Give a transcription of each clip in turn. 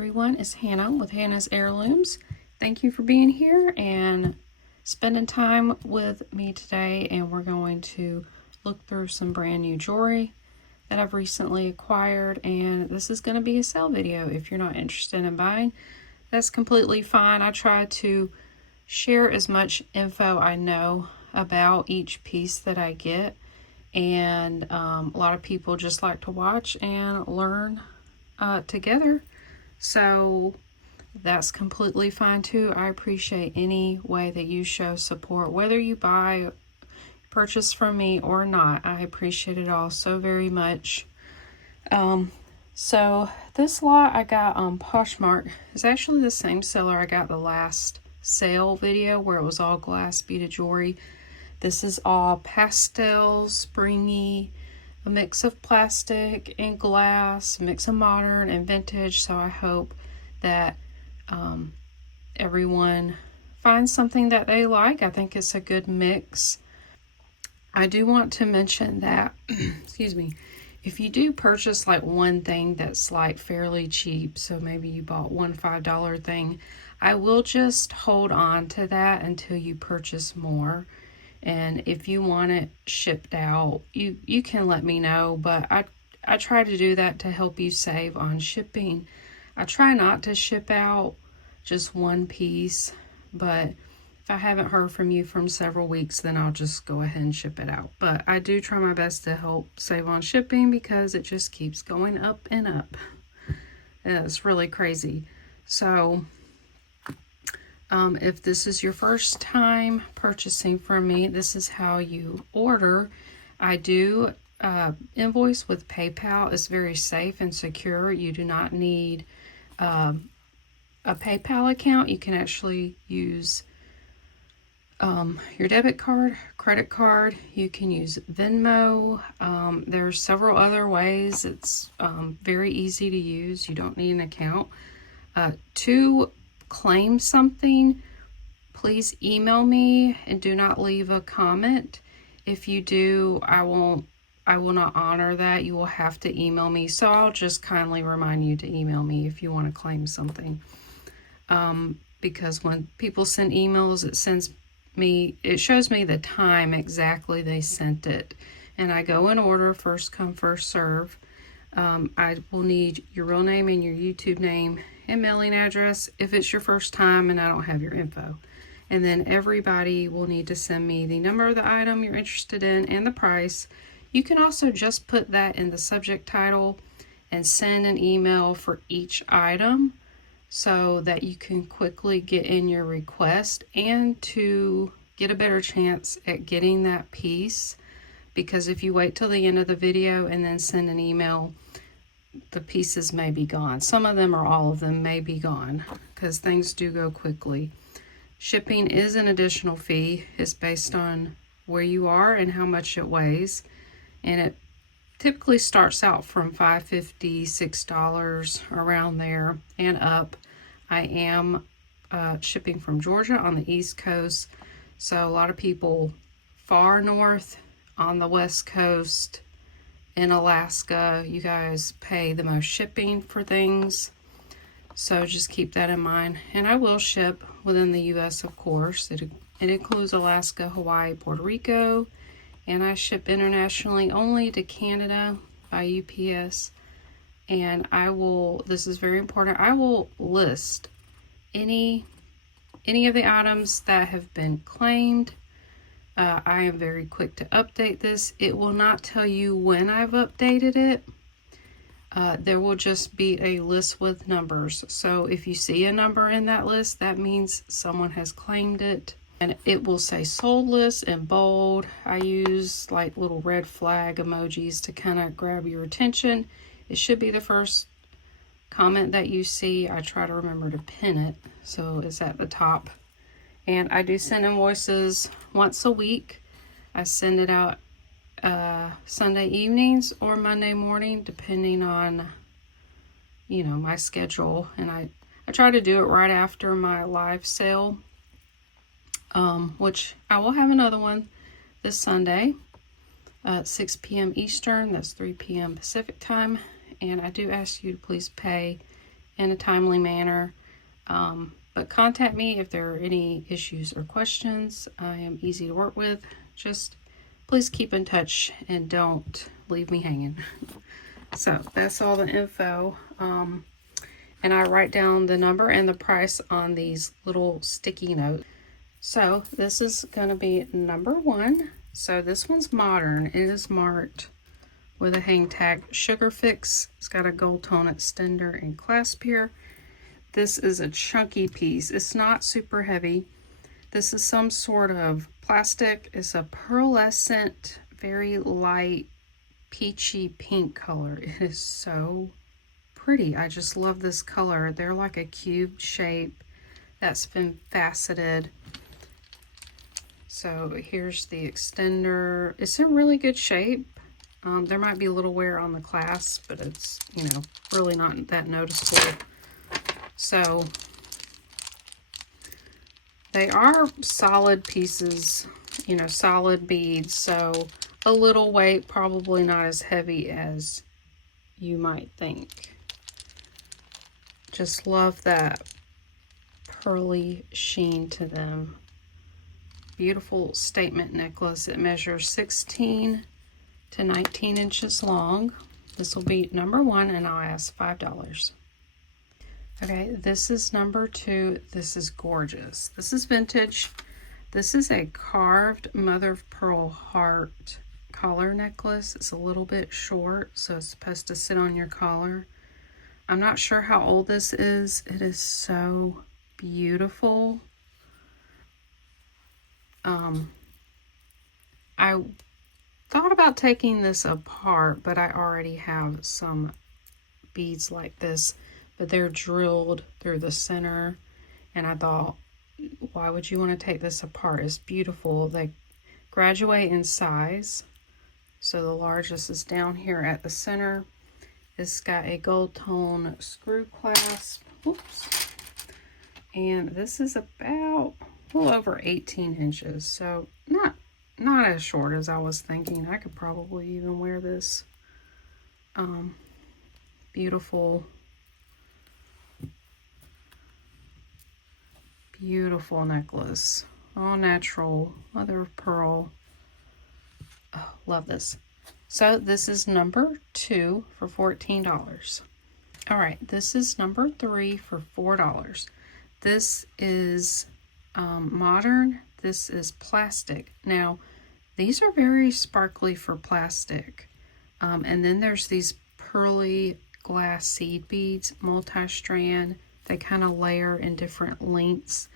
everyone, it's Hannah with Hannah's Heirlooms. Thank you for being here and spending time with me today, and we're going to look through some brand new jewelry that I've recently acquired, and this is going to be a sale video. If you're not interested in buying, that's completely fine. I try to share as much info I know about each piece that I get, and a lot of people just like to watch and learn together, so that's completely fine too. I appreciate any way that you show support, whether you purchase from me or not. I appreciate it all so very much. So this lot I got on Poshmark. It's actually the same seller I got the last sale video where it was all glass beaded jewelry. This is all pastel, springy, a mix of plastic and glass, a mix of modern and vintage. So I hope that everyone finds something that they like. I think it's a good mix. I do want to mention that, excuse me, if you do purchase like one thing that's like fairly cheap, so maybe you bought one $5 thing, I will just hold on to that until you purchase more. And if you want it shipped out, you can let me know, but I try to do that to help you save on shipping. I try not to ship out just one piece, but if I haven't heard from you from several weeks, then I'll just go ahead and ship it out. But I do try my best to help save on shipping because it just keeps going up and up. It's really crazy. So if this is your first time purchasing from me, this is how you order. I do invoice with PayPal. It's very safe and secure. You do not need a PayPal account. You can actually use your debit card, credit card. You can use Venmo. There's several other ways. It's very easy to use. You don't need an account. To claim something, please email me and do not leave a comment. If you do, I will not honor that. You will have to email me. So I'll just kindly remind you to email me if you want to claim something. Because when people send emails, it shows me the time exactly they sent it. And I go in order, first come, first serve. I will need your real name and your YouTube name and mailing address if it's your first time and I don't have your info. And then everybody will need to send me the number of the item you're interested in and the price. You can also just put that in the subject title and send an email for each item so that you can quickly get in your request and to get a better chance at getting that piece. Because if you wait till the end of the video and then send an email, the pieces may be gone. Some of them or all of them may be gone because things do go quickly. Shipping is an additional fee. It's based on where you are and how much it weighs. And it typically starts out from $5.50, $6 around there and up. I am shipping from Georgia on the East Coast. So a lot of people far north on the West Coast, in Alaska, you guys pay the most shipping for things. So just keep that in mind. And I will ship within the US, of course. It includes Alaska, Hawaii, Puerto Rico. And I ship internationally only to Canada by UPS. And this is very important, I will list any of the items that have been claimed. I am very quick to update this. It will not tell you when I've updated it. There will just be a list with numbers. So if you see a number in that list, that means someone has claimed it. And it will say sold list in bold. I use like little red flag emojis to kind of grab your attention. It should be the first comment that you see. I try to remember to pin it so it's at the top. And I do send invoices once a week. I send it out Sunday evenings or Monday morning, depending on, my schedule. And I try to do it right after my live sale, which I will have another one this Sunday at 6 p.m. Eastern. That's 3 p.m. Pacific time. And I do ask you to please pay in a timely manner. But contact me if there are any issues or questions. I am easy to work with. Just please keep in touch and don't leave me hanging. So that's all the info. And I write down the number and the price on these little sticky notes. So this is going to be number 1. So this one's modern. It is marked with a hang tag, Sugar Fix. It's got a gold tone extender and clasp here. This is a chunky piece. It's not super heavy. This is some sort of plastic. It's a pearlescent, very light, peachy pink color. It is so pretty. I just love this color. They're like a cube shape that's been faceted. So here's the extender. It's in really good shape. There might be a little wear on the clasp, but it's, you know, really not that noticeable. So they are solid pieces, you know, solid beads. So a little weight, probably not as heavy as you might think. Just love that pearly sheen to them. Beautiful statement necklace. It measures 16 to 19 inches long. This will be number 1, and I'll ask $5. Okay, this is number 2. This is gorgeous. This is vintage. This is a carved mother of pearl heart collar necklace. It's a little bit short, so it's supposed to sit on your collar. I'm not sure how old this is. It is so beautiful. I thought about taking this apart, but I already have some beads like this, but they're drilled through the center, and I thought, why would you want to take this apart? It's beautiful. They graduate in size. So the largest is down here at the center. It's got a gold tone screw clasp. Oops. And this is about a little over 18 inches. So not as short as I was thinking. I could probably even wear this. Beautiful necklace. All natural, mother of pearl. Oh, love this. So this is number 2 for $14. All right, this is number 3 for $4. This is modern. This is plastic. Now, these are very sparkly for plastic. And then there's these pearly glass seed beads, multi-strand. They kind of layer in different lengths.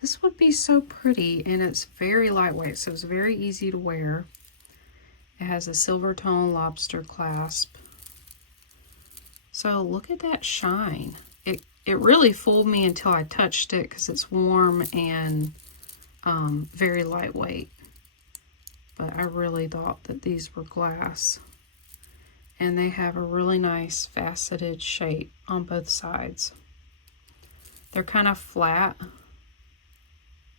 This would be so pretty, and it's very lightweight, so it's very easy to wear. It has a silver tone lobster clasp. So look at that shine. It really fooled me until I touched it because it's warm and very lightweight. But I really thought that these were glass. And they have a really nice faceted shape on both sides. They're kind of flat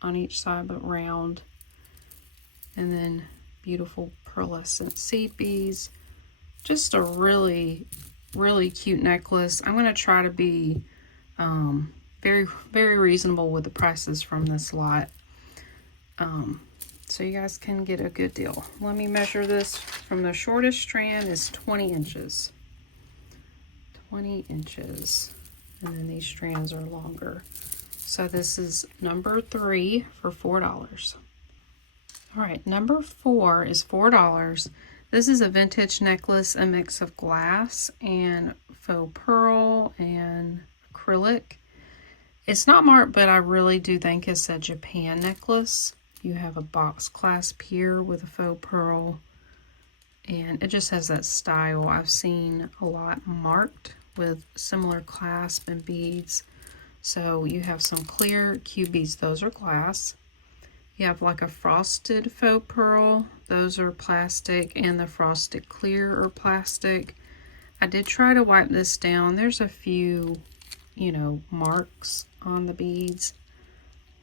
on each side, but round. And then beautiful pearlescent seed beads. Just a really, really cute necklace. I'm going to try to be very, very reasonable with the prices from this lot. So you guys can get a good deal. Let me measure this. From the shortest strand is 20 inches. 20 inches. And then these strands are longer. So this is number 3 for $4. All right, number 4 is $4. This is a vintage necklace, a mix of glass and faux pearl and acrylic. It's not marked, but I really do think it's a Japan necklace. You have a box clasp here with a faux pearl, and it just has that style. I've seen a lot marked with similar clasp and beads. So you have some clear Q beads, those are glass. You have like a frosted faux pearl, those are plastic, and the frosted clear are plastic. I did try to wipe this down. There's a few, you know, marks on the beads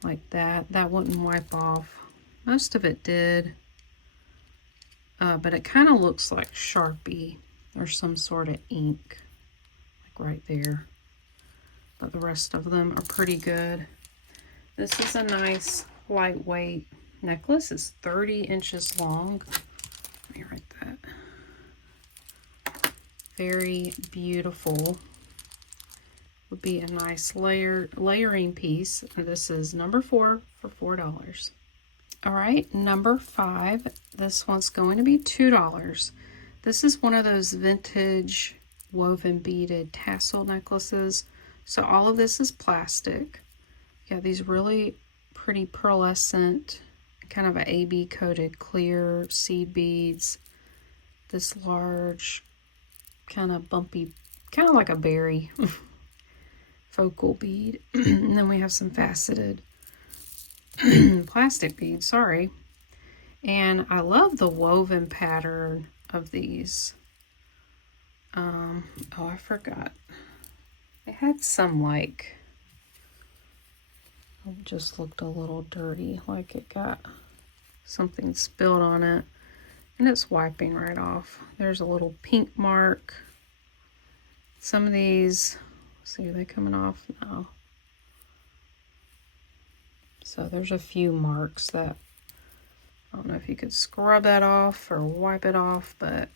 like that. That wouldn't wipe off. Most of it did, but it kind of looks like Sharpie or some sort of ink, like right there. but the rest of them are pretty good. This is a nice lightweight necklace. It's 30 inches long. Let me write that. Very beautiful. Would be a nice layering piece. This is number 4 for $4. All right, number 5. This one's going to be $2. This is one of those vintage woven beaded tassel necklaces. So all of this is plastic. You got these really pretty pearlescent, kind of an AB coated clear seed beads. This large, kind of bumpy, kind of like a berry focal bead. And then we have some faceted plastic beads, sorry. And I love the woven pattern of these. Oh, I forgot. It had some like, it just looked a little dirty, like it got something spilled on it. And it's wiping right off. There's a little pink mark. Some of these, see, are they coming off? No. So there's a few marks that, I don't know if you could scrub that off or wipe it off, but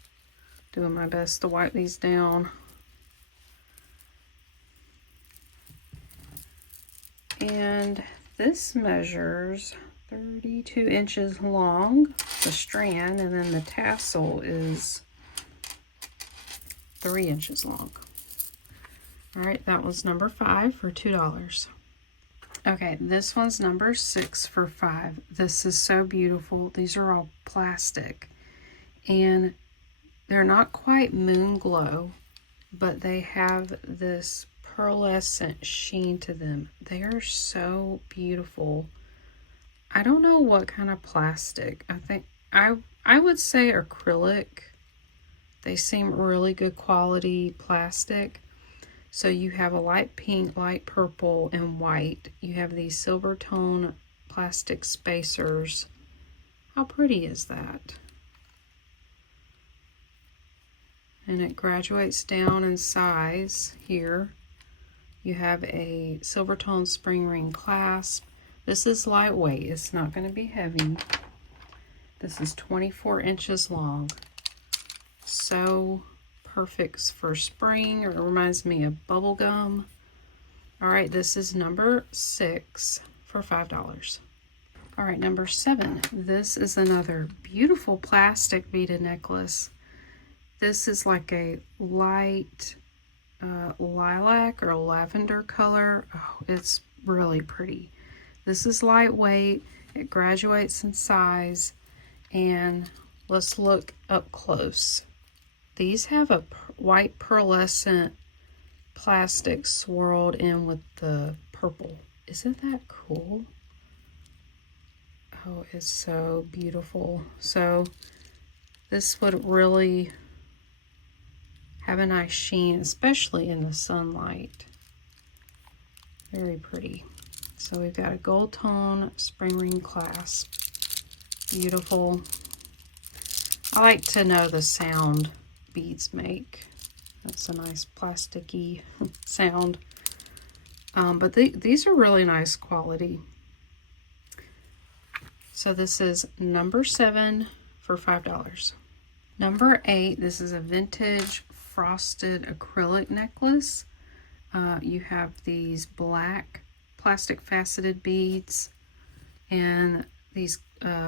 doing my best to wipe these down. And this measures 32 inches long, the strand, and then the tassel is 3 inches long. All right, that was number 5 for $2. Okay, this one's number 6 for $5. This is so beautiful. These are all plastic, and they're not quite moon glow, but they have this pearlescent sheen to them. They are so beautiful. I don't know what kind of plastic. I think I would say acrylic. They seem really good quality plastic. So you have a light pink, light purple, and white. You have these silver tone plastic spacers. How pretty is that? And it graduates down in size here. You have a silver tone spring ring clasp. This is lightweight. It's not going to be heavy. This is 24 inches long. So perfect for spring. It reminds me of bubble gum. All right, this is number 6 for $5. All right, number 7. This is another beautiful plastic beaded necklace. This is like a light lilac or lavender color. Oh, it's really pretty. This is lightweight. It graduates in size. And let's look up close. These have a white pearlescent plastic swirled in with the purple. Isn't that cool? Oh, it's so beautiful. So this would really have a nice sheen, especially in the sunlight. Very pretty. So we've got a gold tone spring ring clasp. Beautiful. I like to know the sound beads make. That's a nice plasticky sound. But these are really nice quality. So this is number 7 for $5. Number 8, this is a vintage frosted acrylic necklace. You have these black plastic faceted beads, and these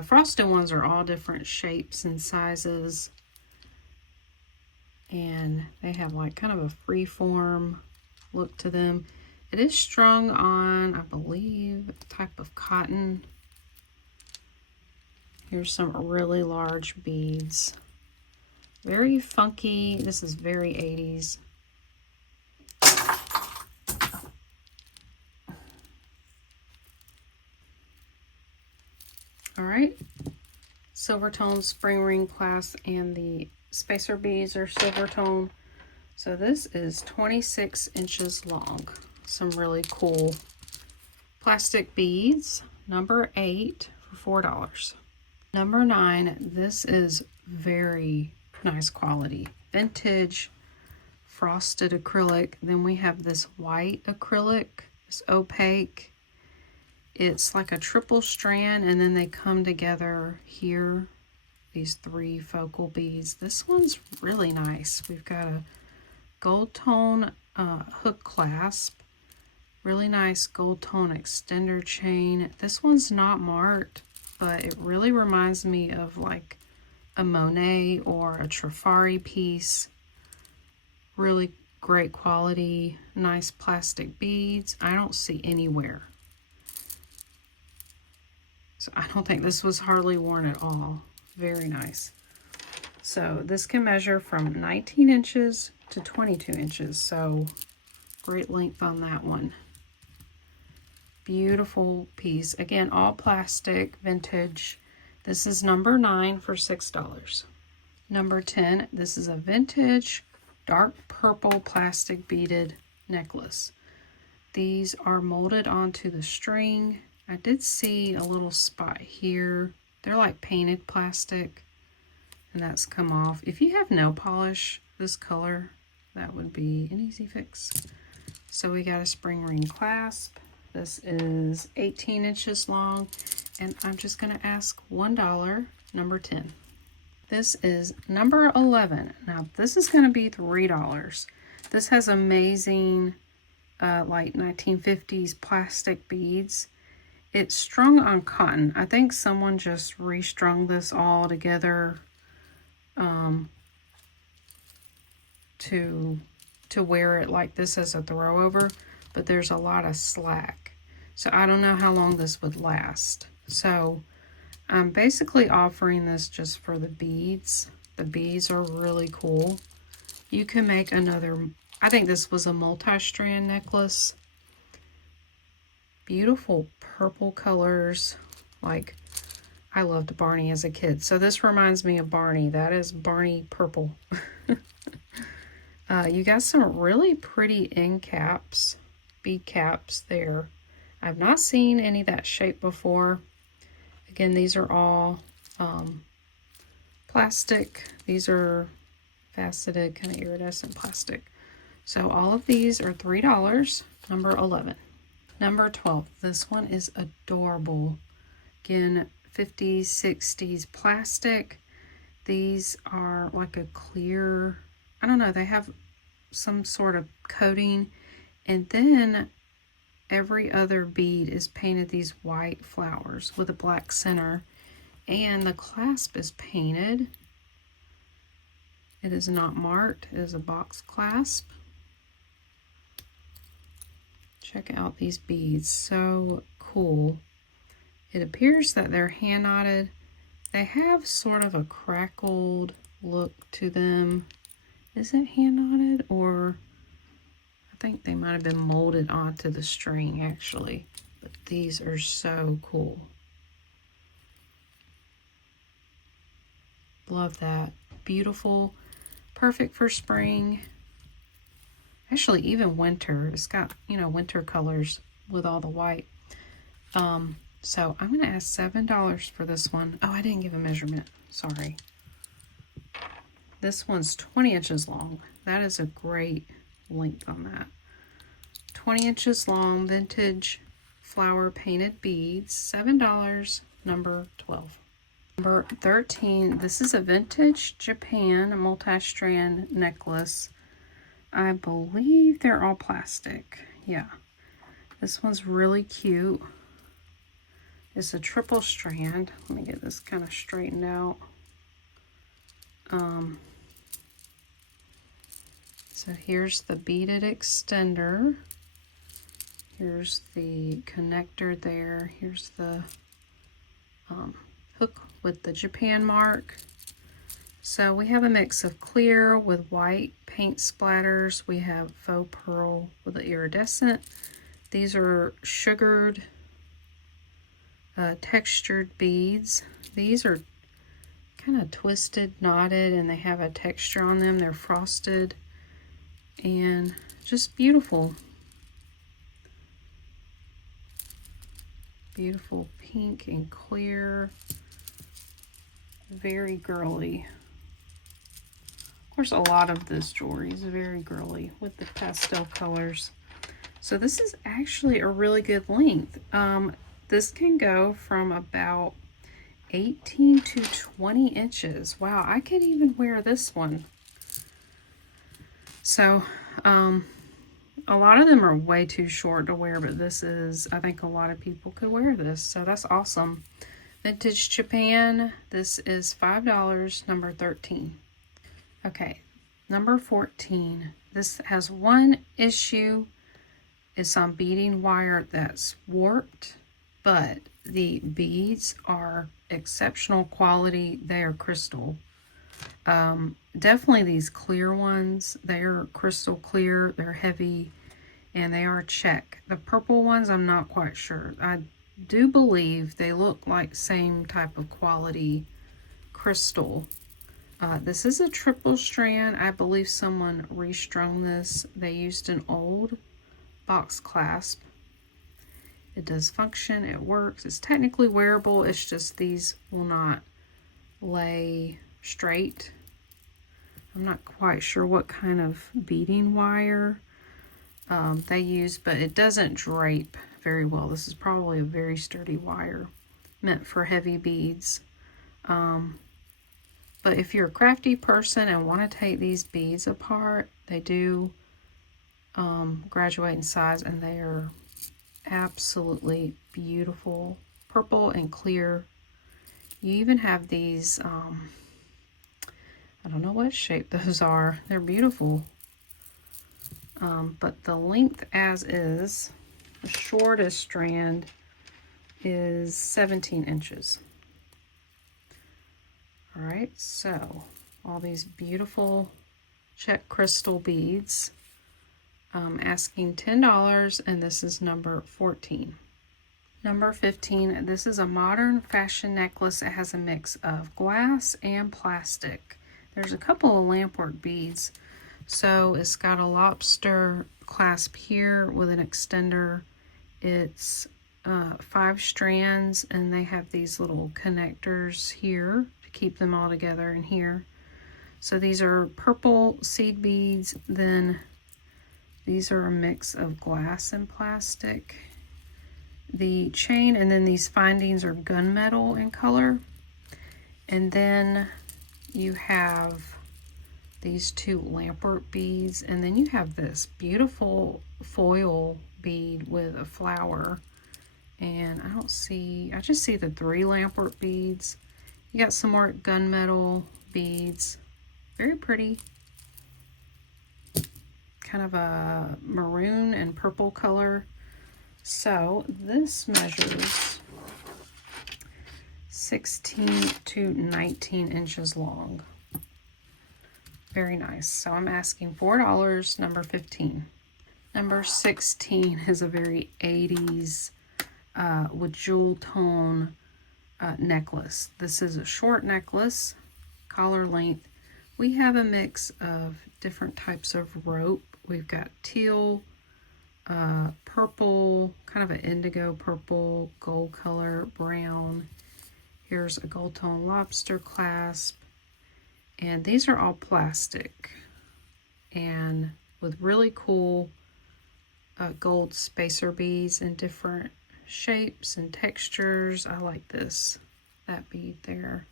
frosted ones are all different shapes and sizes, and they have like kind of a free-form look to them. It is strung on, I believe, a type of cotton. Here's some really large beads. Very funky. This is very 80s. All right. Silver tone spring ring clasp, and the spacer beads are silver tone. So this is 26 inches long. Some really cool plastic beads. Number 8 for $4. Number 9, this is very nice quality. Vintage frosted acrylic. Then we have this white acrylic, this opaque. It's like a triple strand, and then they come together here, these 3 focal beads. This one's really nice. We've got a gold tone hook clasp, really nice gold tone extender chain. This one's not marked, but it really reminds me of like a Monet or a Trifari piece. Really great quality, nice plastic beads. I don't see anywhere. So I don't think this was hardly worn at all. Very nice. So this can measure from 19 inches to 22 inches. So great length on that one. Beautiful piece. Again, all plastic, vintage. This is number 9 for $6. Number 10, this is a vintage dark purple plastic beaded necklace. These are molded onto the string. I did see a little spot here. They're like painted plastic, and that's come off. If you have nail polish this color, that would be an easy fix. So we got a spring ring clasp. This is 18 inches long, and I'm just going to ask $1, number 10. This is number 11. Now this is going to be $3. This has amazing like 1950s plastic beads. It's strung on cotton. I think someone just restrung this all together to wear it like this as a throwover, but there's a lot of slack. So I don't know how long this would last. So I'm basically offering this just for the beads. The beads are really cool. You can make another, I think this was a multi-strand necklace. Beautiful purple colors. Like, I loved Barney as a kid. So this reminds me of Barney. That is Barney purple. You got some really pretty end caps, bead caps there. I've not seen any that shape before. Again, these are all plastic. These are faceted, kind of iridescent plastic. So all of these are $3, number 11. Number 12, this one is adorable. Again, 50s, 60s plastic. These are like a clear, I don't know, they have some sort of coating. And then every other bead is painted these white flowers with a black center. And the clasp is painted. It is not marked. It is a box clasp. Check out these beads. So cool. It appears that they're hand knotted. They have sort of a crackled look to them. Is it hand knotted, or I think they might have been molded onto the string actually. But these are so cool. Love that. Beautiful. Perfect for spring. Actually, even winter. It's got, you know, winter colors with all the white. So I'm going to ask $7 for this one. Oh, I didn't give a measurement. Sorry. This one's 20 inches long. That is a great length on that. 20 inches long, vintage flower painted beads. $7, number 12. Number 13, this is a vintage Japan multi-strand necklace. I believe they're all plastic. Yeah. This one's really cute. It's a triple strand. Let me get this kind of straightened out. So here's the beaded extender. Here's the connector there. Here's the hook with the Japan mark. So we have a mix of clear with white paint splatters. We have faux pearl with the iridescent. These are sugared, textured beads. These are kind of twisted, knotted, and they have a texture on them. They're frosted and just beautiful. Beautiful pink and clear. Very girly. course, a lot of this jewelry is very girly with the pastel colors. So this is actually a really good length. This can go from about 18 to 20 inches. Wow, I could even wear this one. So, a lot of them are way too short to wear, but this is, I think a lot of people could wear this. So that's awesome. Vintage Japan, this is $5, number 13. Okay, number 14. This has one issue. It's on beading wire that's warped, but the beads are exceptional quality. They are crystal. Definitely these clear ones, they are crystal clear, they're heavy, and they are check. The purple ones, I'm not quite sure. I do believe they look like same type of quality crystal. This is a triple strand. I believe someone restrung this. They used an old box clasp. It does function, it works, it's technically wearable, it's just these will not lay straight. I'm not quite sure what kind of beading wire they use, but it doesn't drape very well. This is probably a very sturdy wire meant for heavy beads. But if you're a crafty person and want to take these beads apart, they do graduate in size, and they are absolutely beautiful, purple and clear. You even have these, I don't know what shape those are. They're beautiful. But the length as is, the shortest strand is 17 inches. All right, so all these beautiful check crystal beads. Asking $10, and this is number 14. Number 15, this is a modern fashion necklace. It has a mix of glass and plastic. There's a couple of lampwork beads. So it's got a lobster clasp here with an extender. It's 5 strands, and they have these little connectors here to keep them all together in here. So these are purple seed beads, then these are a mix of glass and plastic. The chain, and then these findings are gunmetal in color. And then you have these 2 lampwork beads, and then you have this beautiful foil bead with a flower. And I just see the 3 lampwork beads. You got some more gunmetal beads. Very pretty. Kind of a maroon and purple color. So this measures 16 to 19 inches long. Very nice. So I'm asking $4, number 15. Number 16 is a very 80s with jewel tone necklace. This is a short necklace, collar length. We have a mix of different types of rope. We've got teal, purple, kind of an indigo purple, gold color, brown. Here's a gold tone lobster clasp. And these are all plastic and with really cool gold spacer beads in different shapes and textures. I like that bead there.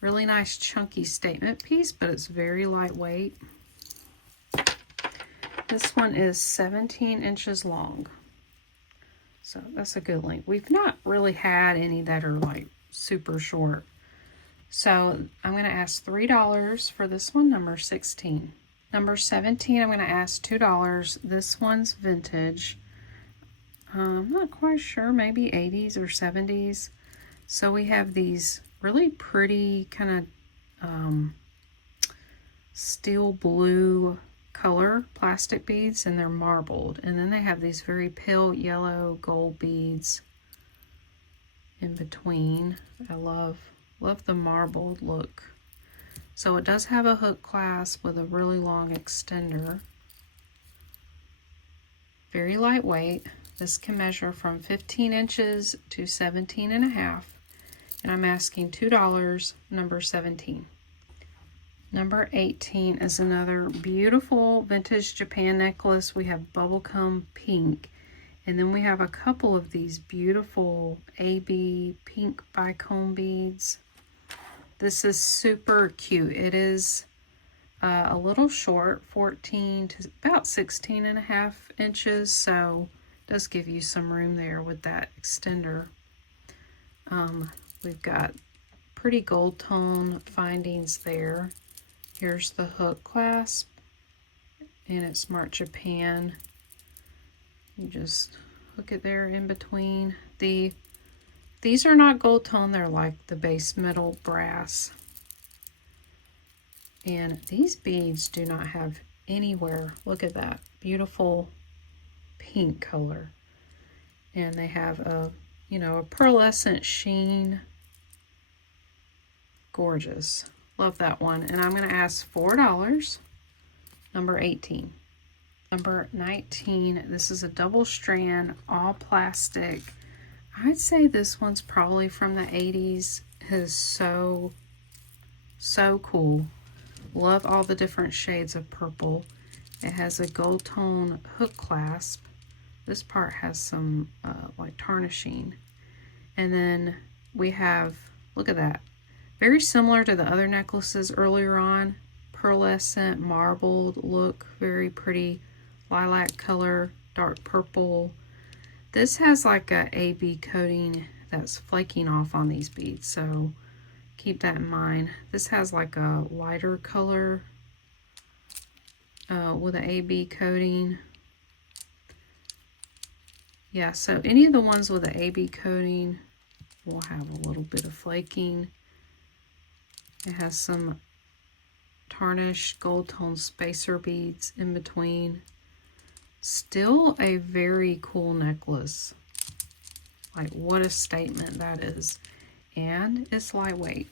Really nice chunky statement piece, but it's very lightweight. This one is 17 inches long. So that's a good length. We've not really had any that are like super short. So I'm going to ask $3 for this one, number 16. Number 17, I'm going to ask $2. This one's vintage. I'm not quite sure, maybe 80s or 70s. So we have these really pretty kind of steel blue color plastic beads, and they're marbled. And then they have these very pale yellow gold beads in between. I love the marbled look. So it does have a hook clasp with a really long extender. Very lightweight. This can measure from 15 inches to 17 and a half. And I'm asking $2, number 17. Number 18 is another beautiful vintage Japan necklace. We have bubblegum pink. And then we have a couple of these beautiful AB pink bicone beads. This is super cute. It is a little short, 14 to about 16.5 inches. So it does give you some room there with that extender. We've got pretty gold tone findings there. Here's the hook clasp, and it's Smart Japan. You just hook it there in between. These are not gold tone, they're like the base metal brass. And these beads do not have anywhere. Look at that beautiful pink color. And they have a, you know, a pearlescent sheen. Gorgeous. Love that one. And I'm going to ask $4, number 18. Number 19, this is a double strand, all plastic. I'd say this one's probably from the 80s. It is so cool. Love all the different shades of purple. It has a gold tone hook clasp. This part has some like tarnishing. And then we have, look at that. Very similar to the other necklaces earlier on. Pearlescent, marbled look, very pretty. Lilac color, dark purple. This has like a AB coating that's flaking off on these beads, so keep that in mind. This has like a lighter color with an AB coating. Yeah, so any of the ones with the AB coating will have a little bit of flaking. It has some tarnished gold tone spacer beads in between. Still a very cool necklace. Like, what a statement that is. And it's lightweight.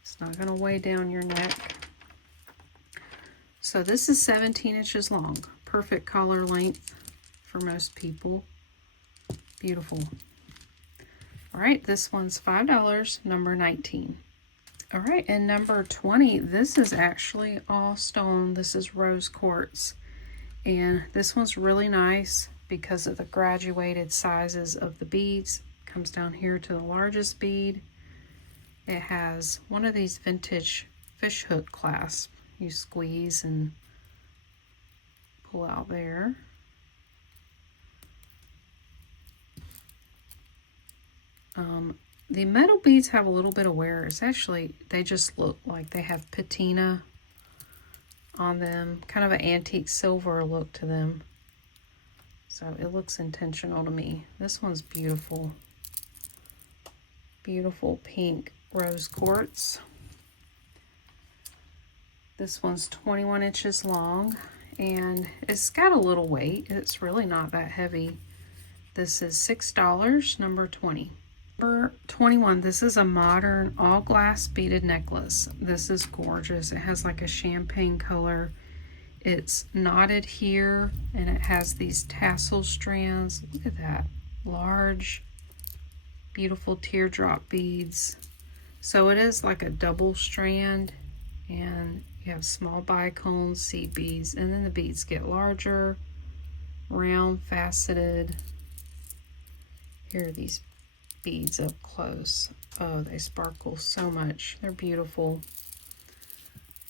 It's not going to weigh down your neck. So this is 17 inches long. Perfect collar length for most people. Beautiful. All right, this one's $5, number 19. All right, and number 20, this is actually all stone. This is rose quartz. And this one's really nice because of the graduated sizes of the beads. Comes down here to the largest bead. It has one of these vintage fish hook clasps. You squeeze and pull out there. The metal beads have a little bit of wear. It's actually, they just look like they have patina on them, kind of an antique silver look to them. So it looks intentional to me. This one's beautiful. Beautiful pink rose quartz. This one's 21 inches long and it's got a little weight. It's really not that heavy. This is $6, number 20. Number 21, this is a modern all glass beaded necklace. This is gorgeous. It has like a champagne color. It's knotted here and it has these tassel strands. Look at that. Large, beautiful teardrop beads. So it is like a double strand and you have small bicones, seed beads, and then the beads get larger, round, faceted. Here are these beads up close. Oh, they sparkle so much. They're beautiful.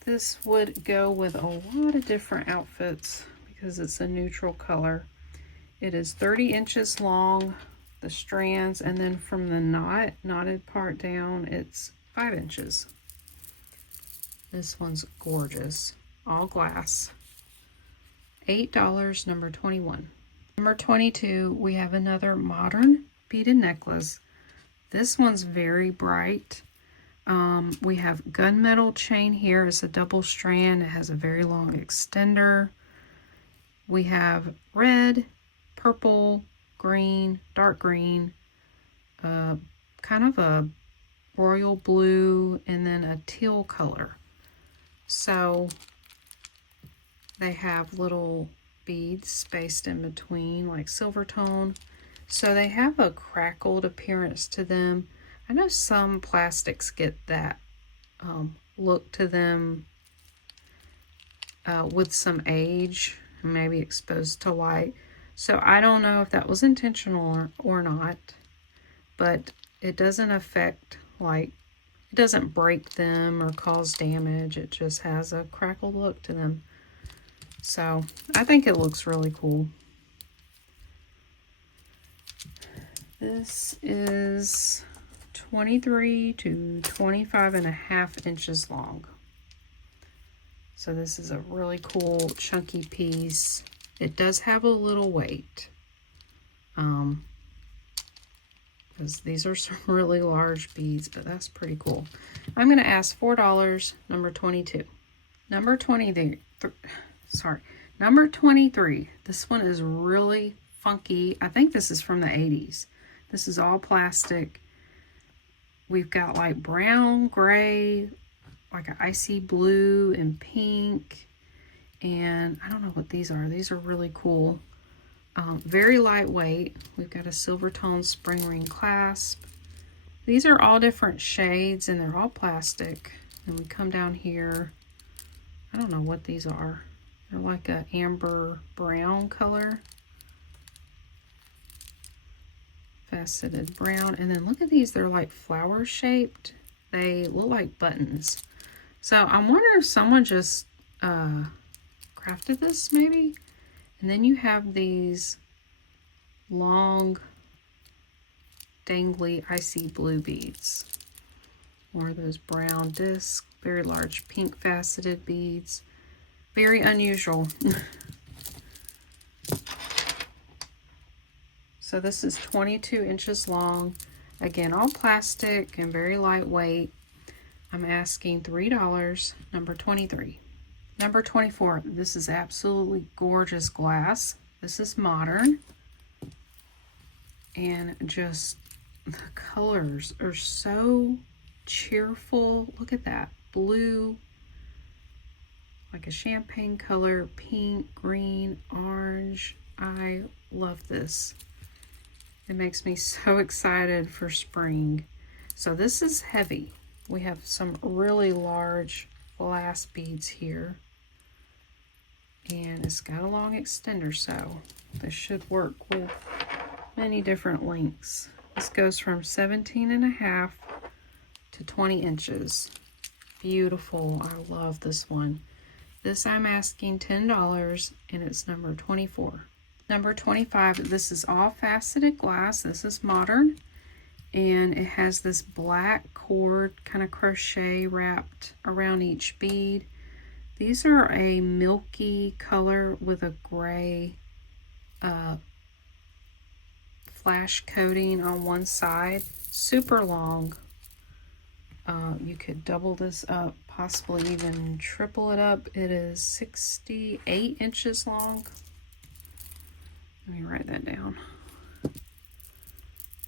This would go with a lot of different outfits because it's a neutral color. It is 30 inches long, the strands, and then from the knotted part down, it's 5 inches. This one's gorgeous. All glass. $8, number 21. Number 22, we have another modern beaded necklace. This one's very bright. We have gunmetal chain here. It's a double strand. It has a very long extender. We have red, purple, green, dark green, kind of a royal blue, and then a teal color. So they have little beads spaced in between, like silver tone. So they have a crackled appearance to them, I know some plastics get that look to them with some age, maybe exposed to white. So I don't know if that was intentional or not, but it doesn't affect, like, it doesn't break them or cause damage. It just has a crackled look to them. So I think it looks really cool. This is 23 to 25.5 inches long. So this is a really cool chunky piece. It does have a little weight. Because these are some really large beads, but that's pretty cool. I'm going to ask $4, number 22. Number 23. Number 23. This one is really funky. I think this is from the 80s. This is all plastic. We've got like brown, gray, like an icy blue and pink. And I don't know what these are. These are really cool. Very lightweight. We've got a silver tone spring ring clasp. These are all different shades and they're all plastic. And we come down here. I don't know what these are. They're like a amber brown color. Faceted brown. And then look at these. They're like flower shaped. They look like buttons. So I wonder if someone just crafted this maybe. And then you have these long, dangly, icy blue beads. Or those brown discs, very large pink faceted beads. Very unusual. So this is 22 inches long. Again, all plastic and very lightweight. I'm asking $3, number 23. Number 24, this is absolutely gorgeous glass. This is modern. And just the colors are so cheerful. Look at that. Blue, like a champagne color, pink, green, orange. I love this. It makes me so excited for spring. So this is heavy. We have some really large glass beads here. And it's got a long extender, so this should work with many different lengths. This goes from 17.5 to 20 inches. Beautiful. I love this one. This I'm asking $10 and it's number 24. Number 25, this is all faceted glass. This is modern. And it has this black cord kind of crochet wrapped around each bead. These are a milky color with a gray flash coating on one side. Super long. You could double this up, possibly even triple it up. It is 68 inches long. Let me write that down.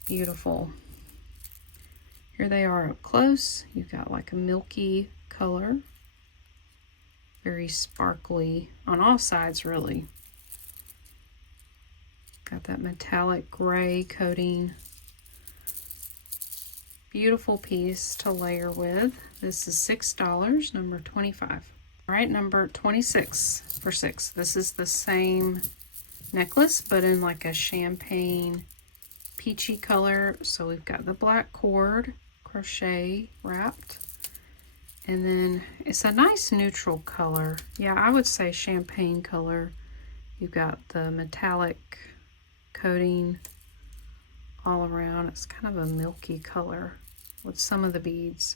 Beautiful. Here they are up close. You've got like a milky color. Very sparkly on all sides, really. Got that metallic gray coating. Beautiful piece to layer with. This is $6, number 25. All right, number 26 for $6. This is the same necklace, but in like a champagne peachy color. So we've got the black cord, crochet wrapped. And then it's a nice neutral color. Yeah, I would say champagne color. You've got the metallic coating all around. It's kind of a milky color with some of the beads.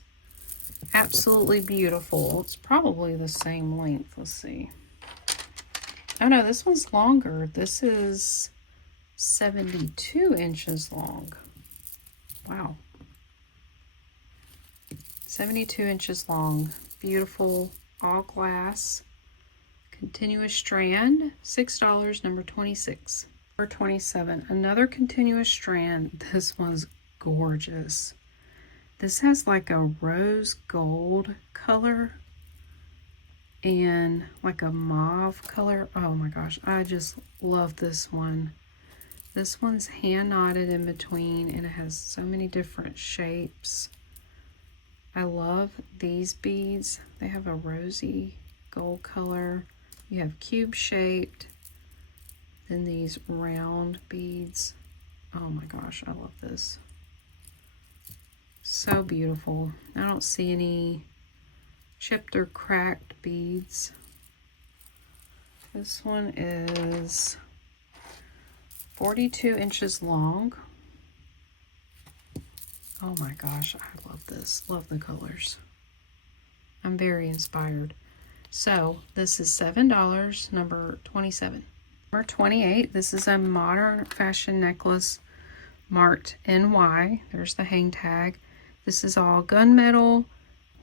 Absolutely beautiful. It's probably the same length. Let's see. Oh no, this one's longer. This is 72 inches long. Wow. 72 inches long. Beautiful, all glass, continuous strand. $6, number 26. Number 27, another continuous strand. This one's gorgeous. This has like a rose gold color and like a mauve color. Oh my gosh, I just love this one. This one's hand knotted in between, and it has so many different shapes. I love these beads. They have a rosy gold color. You have cube shaped. Then these round beads. Oh my gosh, I love this. So beautiful. I don't see any chipped or cracked beads. This one is 42 inches long. Oh my gosh, I love this. Love the colors. I'm very inspired. So this is $7, number 27. Number 28, this is a modern fashion necklace marked NY. There's the hang tag. This is all gunmetal.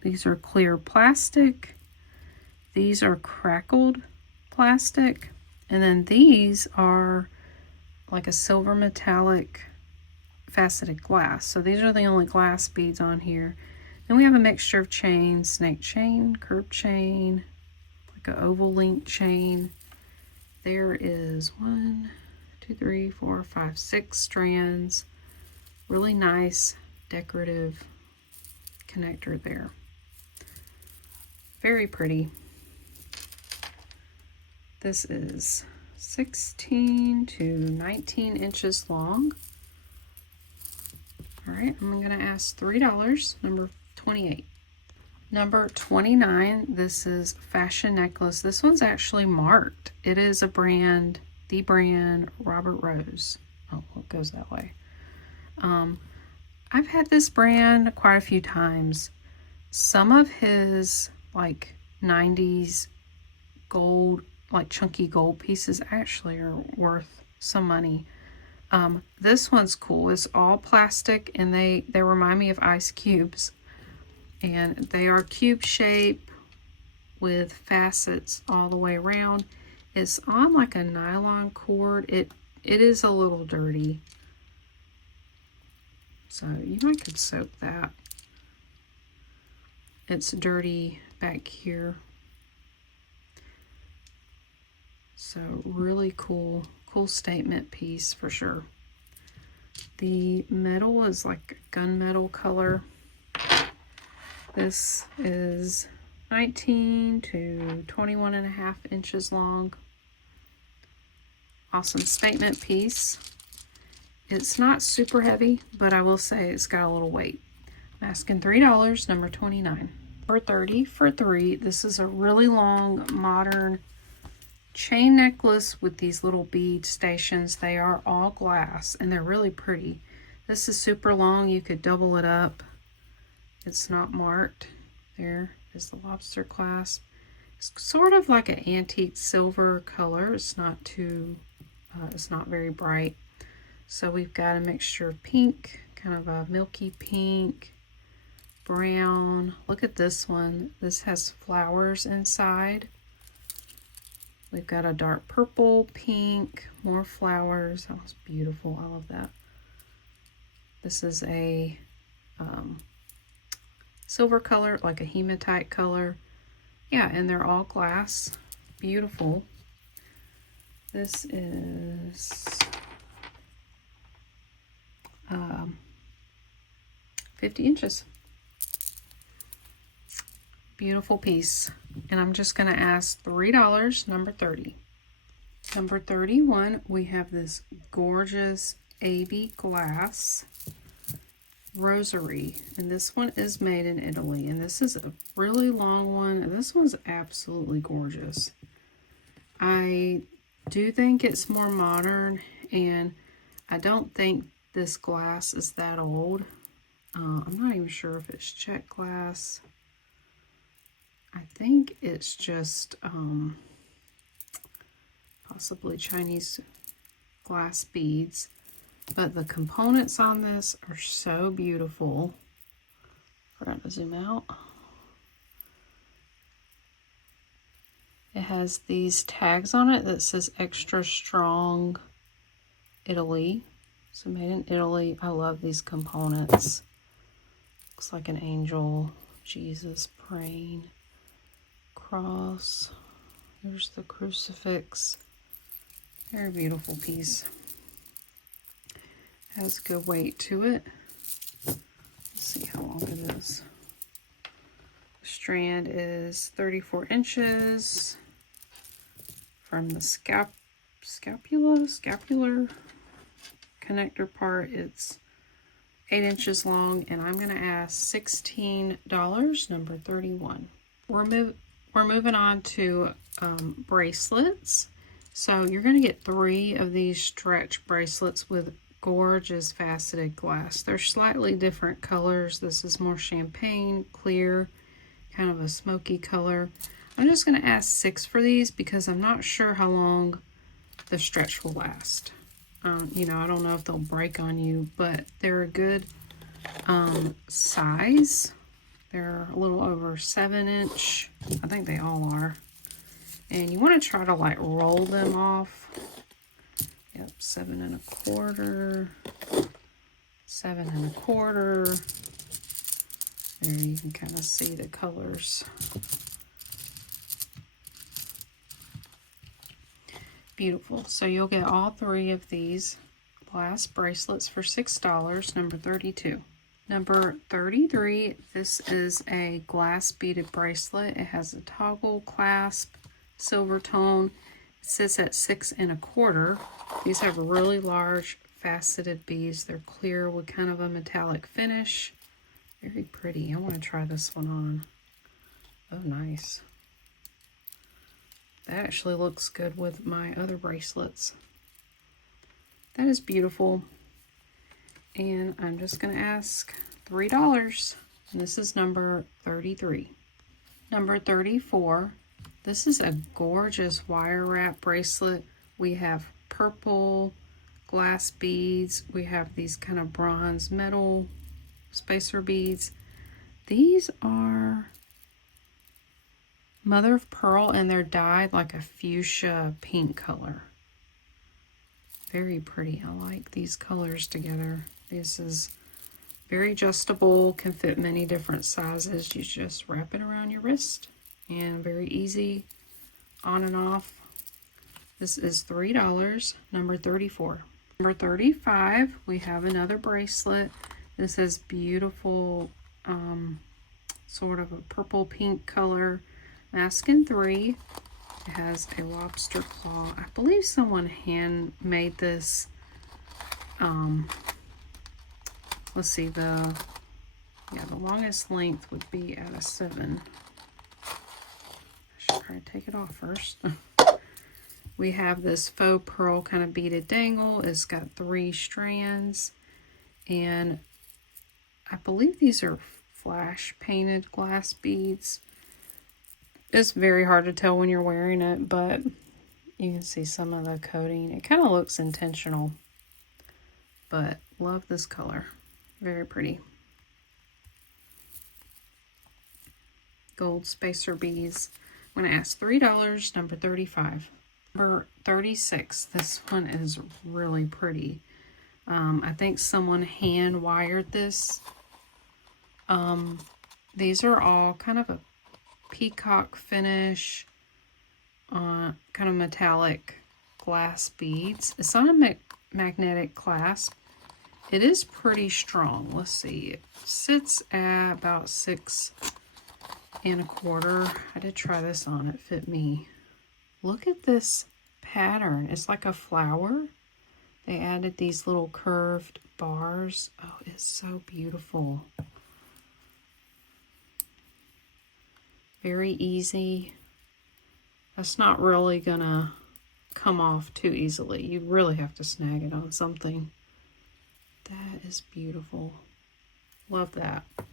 These are clear plastic. These are crackled plastic. And then these are like a silver metallic faceted glass. So these are the only glass beads on here. Then we have a mixture of chains, snake chain, curved chain, like an oval link chain. There is 1, 2, 3, 4, 5, 6 strands. Really nice decorative connector there. Very pretty. This is 16 to 19 inches long. All right, I'm gonna ask $3, number 28. Number 29, this is fashion necklace. This one's actually marked. It is a brand, the brand Robert Rose. Oh, it goes that way. I've had this brand quite a few times. Some of his like 90s gold, like chunky gold pieces actually are worth some money. This one's cool. It's all plastic, and they remind me of ice cubes. And they are cube shape with facets all the way around. It's on like a nylon cord. It is a little dirty. So you might could soak that. It's dirty back here. So really cool statement piece for sure. The metal is like a gunmetal color. This is 19 to 21.5 inches long. Awesome statement piece. It's not super heavy, but I will say it's got a little weight. I'm asking $3, number 29. For 30 for 3, this is a really long modern chain necklace with these little bead stations. They are all glass and they're really pretty. This is super long. You could double it up. It's not marked. There is the lobster clasp. It's sort of like an antique silver color. It's not too, it's not very bright. So we've got a mixture of pink, kind of a milky pink, brown. Look at this one. This has flowers inside. We've got a dark purple, pink, more flowers. That was beautiful. I love that. This is a silver color, like a hematite color. Yeah, and they're all glass. Beautiful. This is 50 inches. Beautiful piece. And I'm just going to ask $3, number 30. Number 31, we have this gorgeous AB glass rosary, and this one is made in Italy, and this is a really long one, and this one's absolutely gorgeous. I do think it's more modern, and I don't think this glass is that old. I'm not even sure if it's check glass. I think it's just possibly Chinese glass beads. But the components on this are so beautiful. Forgot to zoom out. It has these tags on it that says extra strong Italy. So made in Italy. I love these components. Looks like an angel, Jesus praying, cross. There's the crucifix. Very beautiful piece. Has good weight to it. Let's see how long it is. The strand is 34 inches from the scapular connector part. It's 8 inches long, and I'm gonna ask $16, number 31. We're moving on to bracelets. So you're gonna get 3 of these stretch bracelets with gorgeous faceted glass. They're slightly different colors. This is more champagne, clear, kind of a smoky color. I'm just gonna ask 6 for these because I'm not sure how long the stretch will last. You know, I don't know if they'll break on you, but they're a good size. They're a little over 7 inch. I think they all are. And you want to try to like roll them off. Yep, 7 1/4, 7 1/4. There you can kind of see the colors. Beautiful. So you'll get all 3 of these glass bracelets for $6, number 32. Number 33, this is a glass beaded bracelet. It has a toggle clasp, silver tone. It sits at 6 1/4. These have really large faceted beads. They're clear with kind of a metallic finish. Very pretty. I want to try this one on. Oh, nice. That actually looks good with my other bracelets. That is beautiful. And I'm just going to ask $3. And this is number 33. Number 34. This is a gorgeous wire wrap bracelet. We have purple glass beads. We have these kind of bronze metal spacer beads. These are mother of pearl, and they're dyed like a fuchsia pink color. Very pretty. I like these colors together. This is very adjustable, can fit many different sizes. You just wrap it around your wrist, and very easy on and off. This is $3, number 34. Number 35, we have another bracelet. This is beautiful, sort of a purple pink color. Masking 3. It has a lobster claw. I believe someone handmade this. Let's see, the longest length would be at a 7. I should try to take it off first. We have this faux pearl kind of beaded dangle. It's got 3 strands, and I believe these are flash painted glass beads. It's very hard to tell when you're wearing it, but you can see some of the coating. It kind of looks intentional, but love this color. Very pretty. Gold spacer beads. I'm going to ask $3, number 35. Number 36. This one is really pretty. I think someone hand wired this. These are all kind of a peacock finish, kind of metallic glass beads. It's on a magnetic clasp. It is pretty strong. Let's see. It sits at about 6 1/4. I did try this on. It fit me. Look at this pattern. It's like a flower. They added these little curved bars. Oh, it's so beautiful. Very easy. That's not really gonna come off too easily. You really have to snag it on something. That is beautiful. Love that. All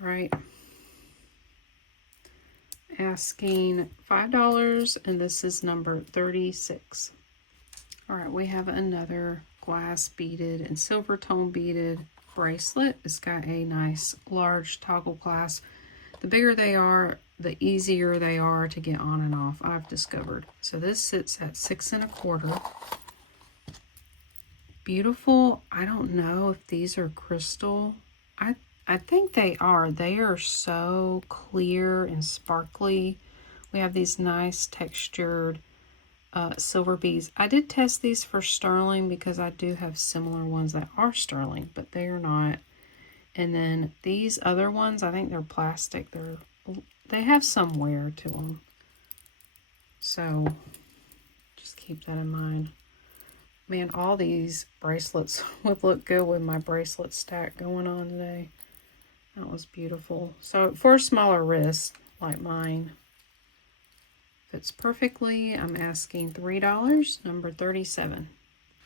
right. Asking $5, and this is number 36. All right, we have another glass beaded and silver tone beaded bracelet. It's got a nice large toggle clasp. The bigger they are, the easier they are to get on and off, I've discovered. So this sits at 6 1/4. Beautiful. I don't know if these are crystal. I think they are. They are so clear and sparkly. We have these nice textured silver beads. I did test these for sterling because I do have similar ones that are sterling, but they are not. And then these other ones, I think they're plastic. They have some wear to them. So just keep that in mind. Man, all these bracelets would look good with my bracelet stack going on today. That was beautiful. So for a smaller wrist like mine, fits perfectly. I'm asking $3, number 37.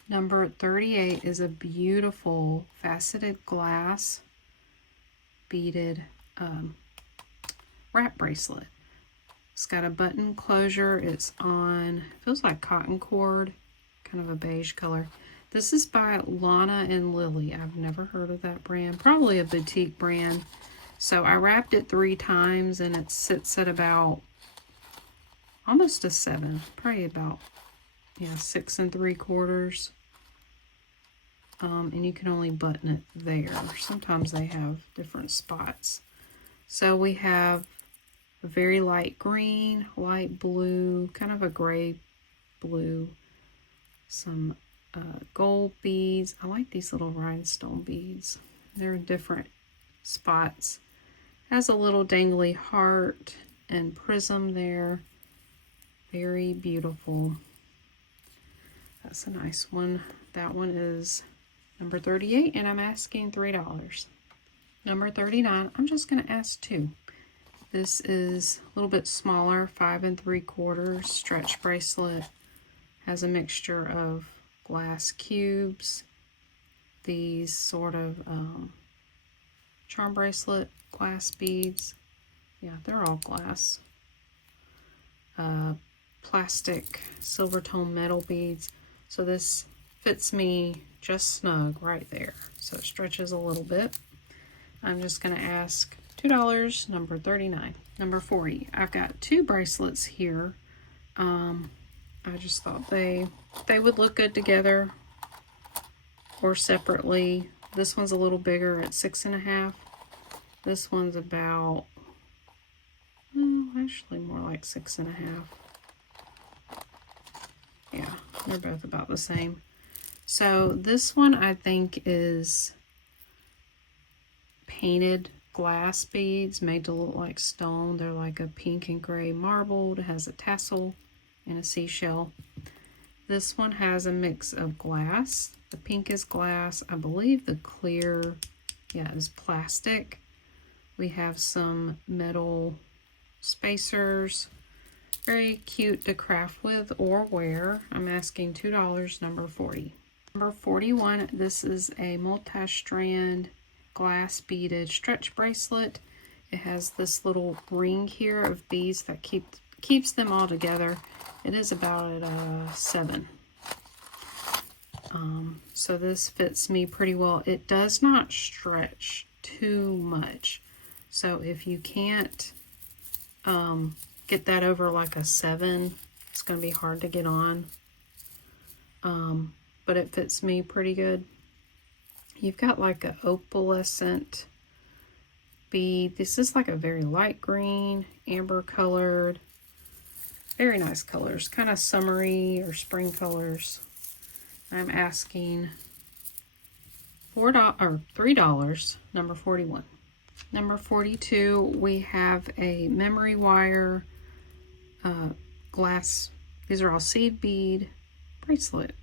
Number 38 is a beautiful faceted glass beaded wrap bracelet. It's got a button closure. It's on, feels like cotton cord, kind of a beige color. This is by Lana and Lily. I've never heard of that brand. Probably a boutique brand. So I wrapped it 3 times and it sits at about almost a 7. Probably about, yeah, 6 3/4. And you can only button it there. Sometimes they have different spots. So we have a very light green, light blue, kind of a gray blue, some gold beads. I like these little rhinestone beads. They're in different spots. Has a little dangly heart and prism there. Very beautiful. That's a nice one. That one is number 38, and I'm asking $3. Number 39, I'm just going to ask 2. This is a little bit smaller, 5 3/4 stretch bracelet. Has a mixture of glass cubes, these sort of charm bracelet glass beads. Yeah, they're all glass. Plastic silver tone metal beads. So this fits me just snug right there. So it stretches a little bit. I'm just going to ask $2, number 39. Number 40. I've got 2 bracelets here. I just thought they would look good together or separately. This one's a little bigger at 6.5. This one's about, actually more like 6.5. Yeah, they're both about the same. So this one I think is painted glass beads made to look like stone. They're like a pink and gray marbled. It has a tassel and a seashell. This one has a mix of glass. The pink is glass. I believe the clear, is plastic. We have some metal spacers. Very cute to craft with or wear. I'm asking $2, number 40. Number 41, this is a multi-strand glass beaded stretch bracelet. It has this little ring here of beads that keeps them all together. It is about at 7. So this fits me pretty well. It does not stretch too much. So if you can't get that over like a 7, it's going to be hard to get on. But it fits me pretty good. You've got like a opalescent bead. This is like a very light green, amber colored. Very nice colors, kind of summery or spring colors. I'm asking $3, number 41. Number 42, we have a memory wire glass. These are all seed bead bracelet.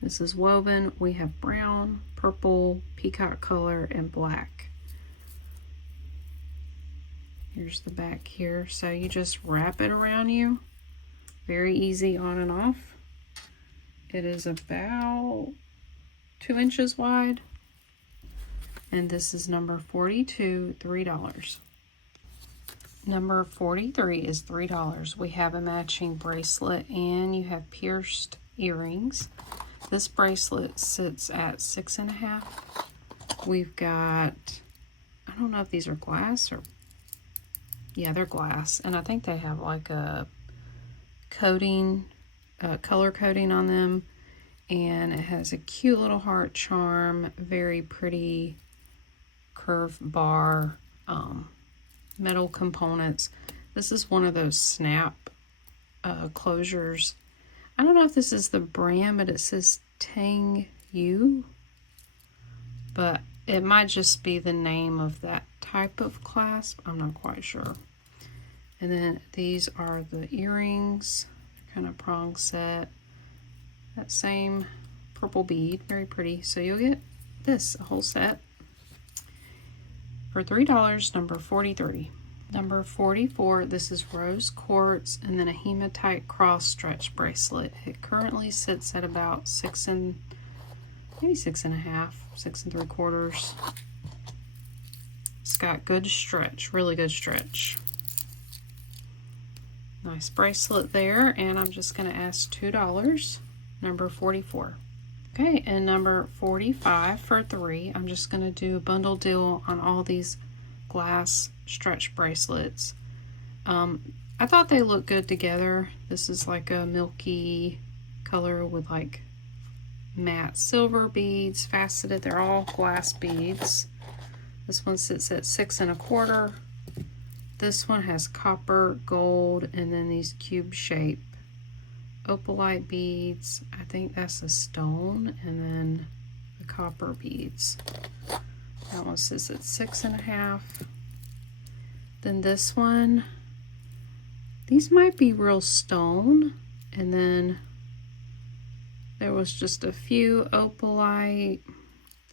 This is woven. We have brown, purple, peacock color, and black. Here's the back here. So you just wrap it around you. Very easy on and off. It is about 2 inches wide. And this is number 42, $3. Number 43 is $3. We have a matching bracelet and you have pierced earrings. This bracelet sits at 6.5. We've got, I don't know if these are glass or, yeah, they're glass. And I think they have like a coating, color coating on them. And it has a cute little heart charm, very pretty curved bar, metal components. This is one of those snap closures. I don't know if this is the brand, but it says Tang Yu. But it might just be the name of that type of clasp. I'm not quite sure. And then these are the earrings, kind of prong set. That same purple bead, very pretty. So you'll get this, a whole set, for $3, number 43. Number 44, this is rose quartz and then a hematite cross stretch bracelet. It currently sits at about maybe 6.5, 6 3/4. It's got good stretch, really good stretch. Nice bracelet there, and I'm just going to ask $2, number 44. Okay, and number 45 for 3. I'm just going to do a bundle deal on all these glass stretch bracelets. I thought they looked good together. This is like a milky color with like matte silver beads, faceted. They're all glass beads. This one sits at 6 1/4. This one has copper, gold, and then these cube shape opalite beads. I think that's a stone, and then the copper beads. That one sits at 6 1/2. Then this one, these might be real stone, and then there was just a few opalite,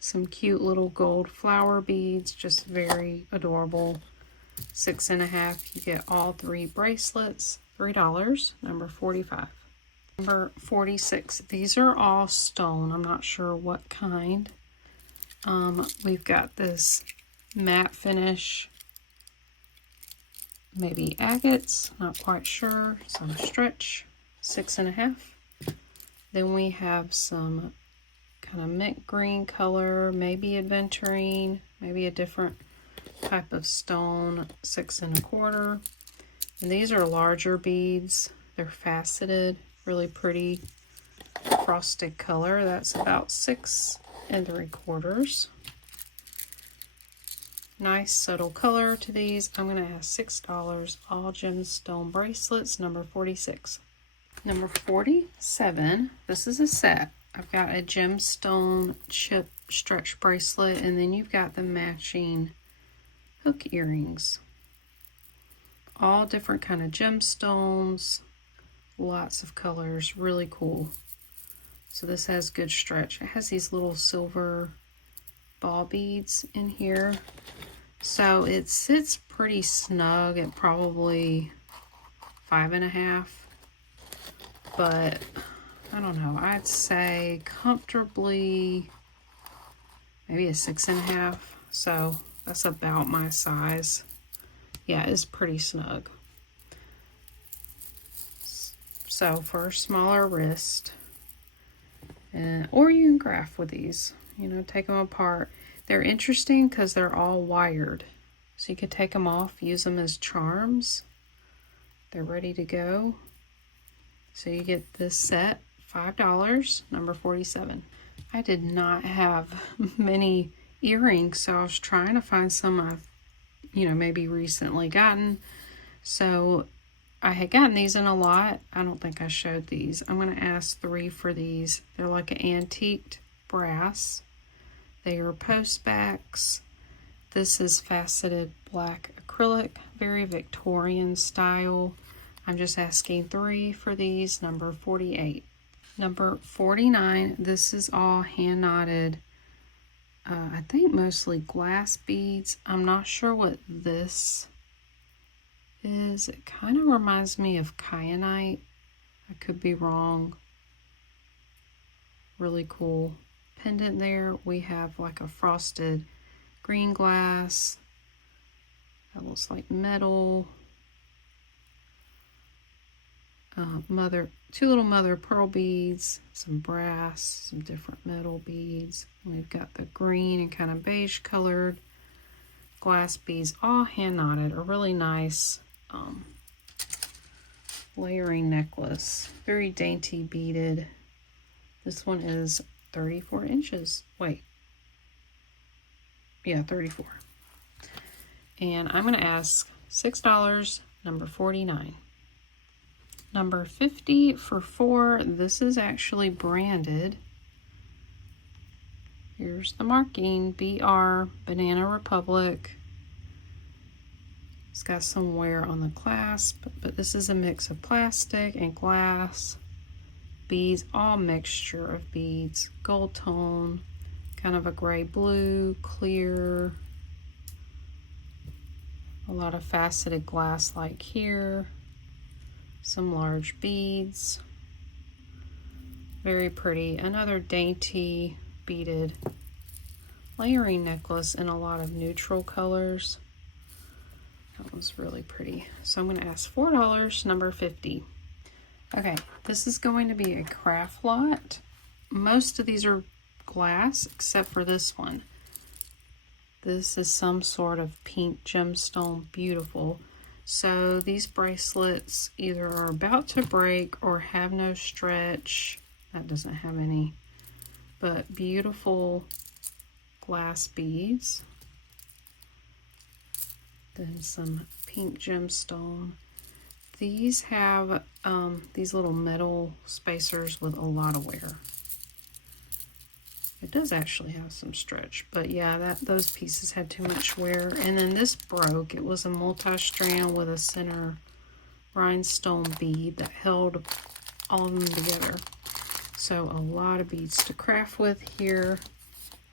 some cute little gold flower beads, just very adorable. 6 1/2. You get all 3 bracelets, $3, number 45. Number 46. These are all stone. I'm not sure what kind. We've got this matte finish, maybe agates, not quite sure. Some stretch, 6 1/2. Then we have some kind of mint green color, maybe aventurine, maybe a different type of stone, 6 1/4. And these are larger beads. They're faceted, really pretty frosted color. That's about 6 3/4. Nice subtle color to these. I'm going to ask $6, all gemstone bracelets, number 46. Number 47, this is a set. I've got a gemstone chip stretch bracelet, and then you've got the matching hook earrings. All different kind of gemstones, lots of colors, really cool. So this has good stretch. It has these little silver ball beads in here. So it sits pretty snug at probably 5 1/2. But I don't know, I'd say comfortably maybe a 6 1/2. So that's about my size. Yeah, it's pretty snug. So for a smaller wrist, or you can graph with these, you know, take them apart. They're interesting because they're all wired. So you could take them off, use them as charms. They're ready to go. So you get this set, $5, number 47. I did not have many earrings, so I was trying to find some I've, maybe recently gotten. So I had gotten these in a lot. I don't think I showed these. I'm going to ask $3 for these. They're like an antiqued brass. They are post backs. This is faceted black acrylic, very Victorian style. I'm just asking $3 for these, number 48. Number 49, this is all hand knotted, I think mostly glass beads. I'm not sure what this is. It kind of reminds me of kyanite. I could be wrong. Really cool pendant there. We have like a frosted green glass. That looks like metal. Two little mother of pearl beads, some brass, some different metal beads. We've got the green and kind of beige colored glass beads, all hand knotted. A really nice layering necklace. Very dainty beaded. This one is 34 inches. Wait. Yeah, 34. And I'm going to ask $6, number 49. Number 50 for 4. This is actually branded. Here's the marking, BR, Banana Republic. It's got some wear on the clasp, but this is a mix of plastic and glass. Beads, all mixture of beads. Gold tone, kind of a gray blue, clear. A lot of faceted glass like here. Some large beads. Very pretty. Another dainty beaded layering necklace in a lot of neutral colors. That was really pretty. So I'm going to ask $4, number 50. Okay, this is going to be a craft lot. Most of these are glass except for this one. This is some sort of pink gemstone, beautiful. So these bracelets either are about to break or have no stretch. That doesn't have any, but beautiful glass beads. Then some pink gemstone. These have these little metal spacers with a lot of wear. It does actually have some stretch, but yeah, those pieces had too much wear. And then this broke. It was a multi-strand with a center rhinestone bead that held all of them together. So a lot of beads to craft with here.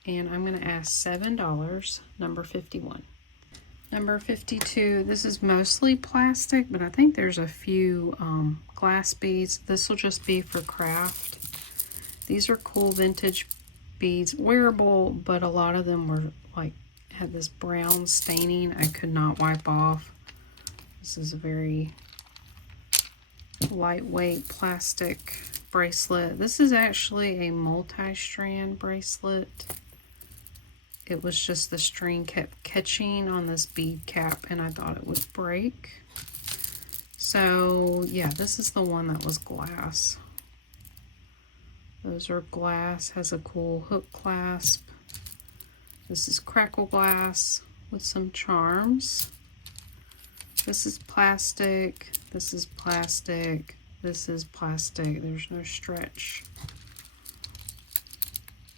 And I'm going to ask $7, number 51. Number 52, this is mostly plastic, but I think there's a few glass beads. This will just be for craft. These are cool vintage beads, wearable, but a lot of them were like, had this brown staining I could not wipe off. This is a very lightweight plastic bracelet. This is actually a multi-strand bracelet. It was just the string kept catching on this bead cap and I thought it would break. So yeah, this is the one that was glass. Those are glass, has a cool hook clasp. This is crackle glass with some charms. This is plastic, this is plastic, this is plastic. There's no stretch.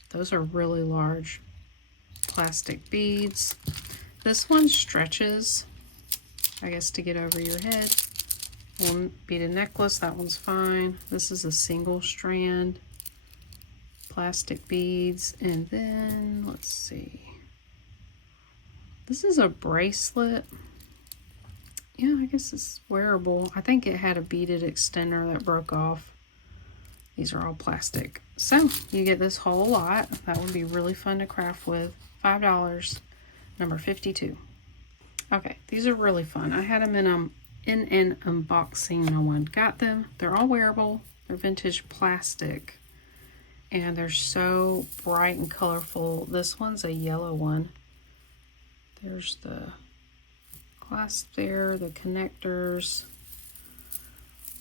Those are really large plastic beads. This one stretches, I guess, to get over your head. One beaded necklace, that one's fine. This is a single strand plastic beads. And then let's see, this is a bracelet. Yeah, I guess it's wearable. I think it had a beaded extender that broke off. These are all plastic. So you get this whole lot. That would be really fun to craft with. $5, number 52. Okay, these are really fun. I had them in an unboxing. No one got them. They're all wearable. They're vintage plastic. And they're so bright and colorful. This one's a yellow one. There's the clasp there, the connectors.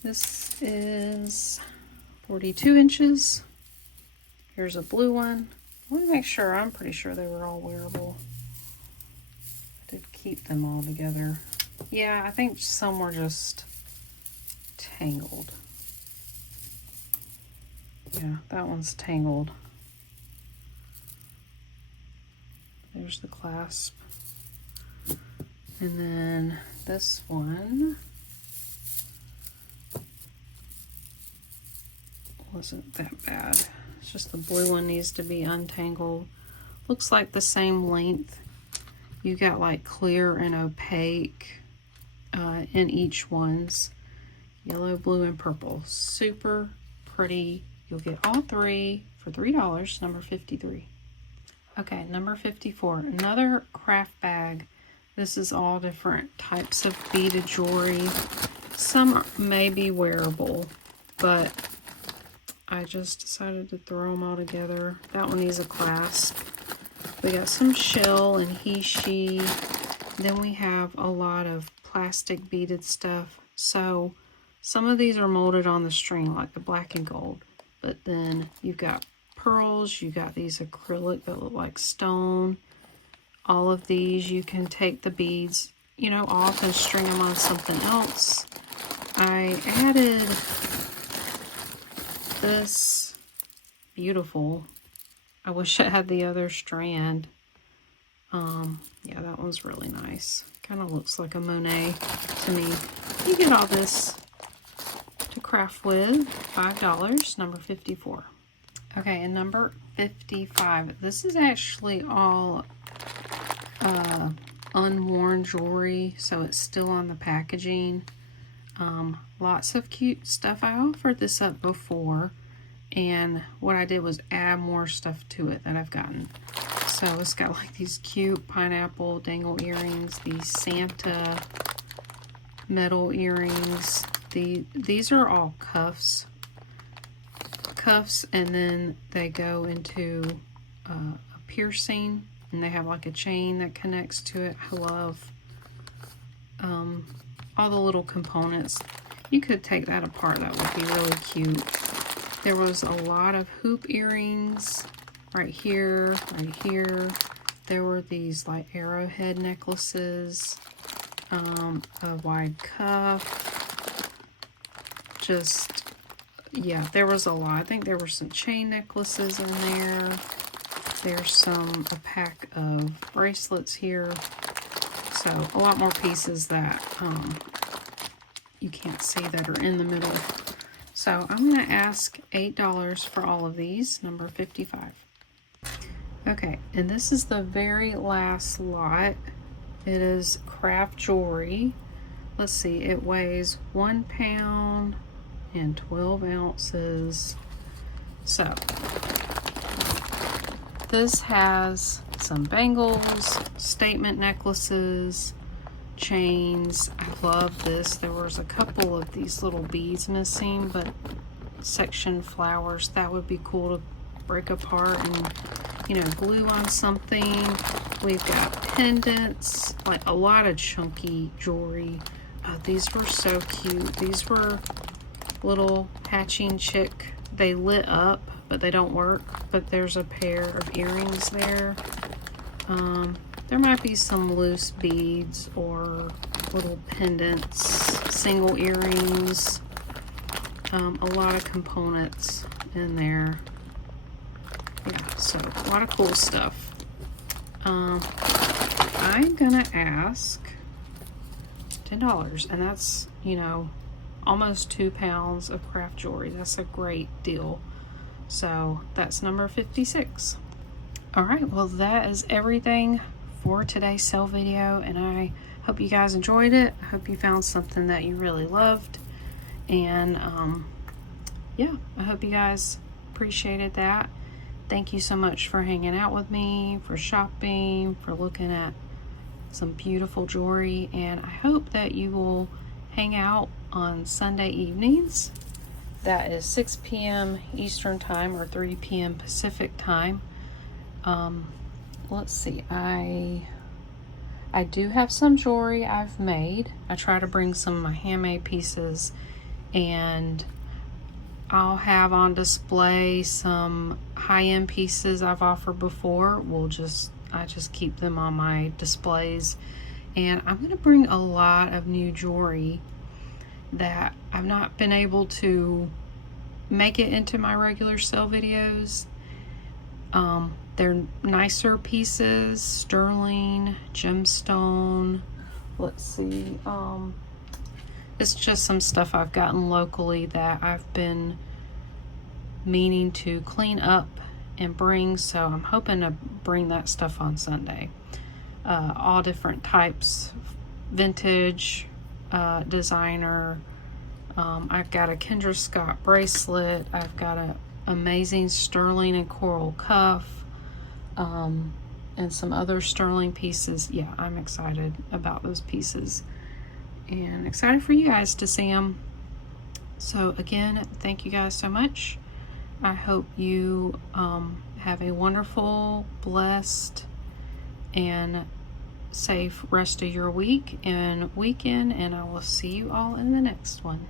This is 42 inches. Here's a blue one. Let me make sure. I'm pretty sure they were all wearable. I did keep them all together. Yeah, I think some were just tangled. Yeah, that one's tangled. There's the clasp. And then this one wasn't that bad. It's just the blue one needs to be untangled. Looks like the same length. You got like clear and opaque in each one's. Yellow, blue, and purple. Super pretty. You'll get all three for $3, number 53. Okay, number 54. Another craft bag. This is all different types of beaded jewelry. Some may be wearable, but I just decided to throw them all together. That one needs a clasp. We got some shell and he, she. Then we have a lot of plastic beaded stuff. So some of these are molded on the string, like the black and gold. But then you've got pearls. You got these acrylic that look like stone. All of these, you can take the beads, you know, off and string them on something else. I added this beautiful, I wish I had the other strand. Yeah, that one's really nice. Kind of looks like a Monet to me. You get all this to craft with, $5, number 54. Okay, and number 55. This is actually all unworn jewelry, so it's still on the packaging. Lots of cute stuff. I offered this up before, and what I did was add more stuff to it that I've gotten. So it's got like these cute pineapple dangle earrings, these Santa metal earrings. These are all cuffs, and then they go into a piercing, and they have like a chain that connects to it. I love all the little components. You could take that apart. That would be really cute. There was a lot of hoop earrings right here, right here. There were these like arrowhead necklaces, a wide cuff. Just, yeah, there was a lot. I think there were some chain necklaces in there. There's a pack of bracelets here. So a lot more pieces that you can't see that are in the middle. So I'm going to ask $8 for all of these, number 55. Okay, and this is the very last lot. It is craft jewelry. Let's see, it weighs 1 pound and 12 ounces. So this has some bangles, statement necklaces, chains. I love this. There was a couple of these little beads missing, but section flowers, that would be cool to break apart and, you know, glue on something. We've got pendants, like a lot of chunky jewelry. Oh, these were so cute. These were little hatching chick. They lit up, but they don't work. But there's a pair of earrings there. There might be some loose beads or little pendants, single earrings, a lot of components in there. Yeah, so a lot of cool stuff. I'm gonna ask $10, and that's, you know, almost 2 pounds of craft jewelry. That's a great deal. So that's number 56. All right, well, that is everything for today's sale video, and I hope you guys enjoyed it. I hope you found something that you really loved, and yeah, I hope you guys appreciated that. Thank you so much for hanging out with me, for shopping, for looking at some beautiful jewelry, and I hope that you will hang out on Sunday evenings. That is 6 p.m. Eastern time or 3 p.m. Pacific time. Let's see, I do have some jewelry I've made. I try to bring some of my handmade pieces, and I'll have on display some high-end pieces I've offered before. I just keep them on my displays, and I'm going to bring a lot of new jewelry that I've not been able to make it into my regular sale videos. They're nicer pieces, sterling, gemstone. Let's see, it's just some stuff I've gotten locally that I've been meaning to clean up and bring, so I'm hoping to bring that stuff on Sunday. All different types, vintage, designer. I've got a Kendra Scott bracelet. I've got an amazing sterling and coral cuff, and some other sterling pieces. Yeah, I'm excited about those pieces and excited for you guys to see them. So again, thank you guys so much. I hope you have a wonderful, blessed, and safe rest of your week and weekend, and I will see you all in the next one.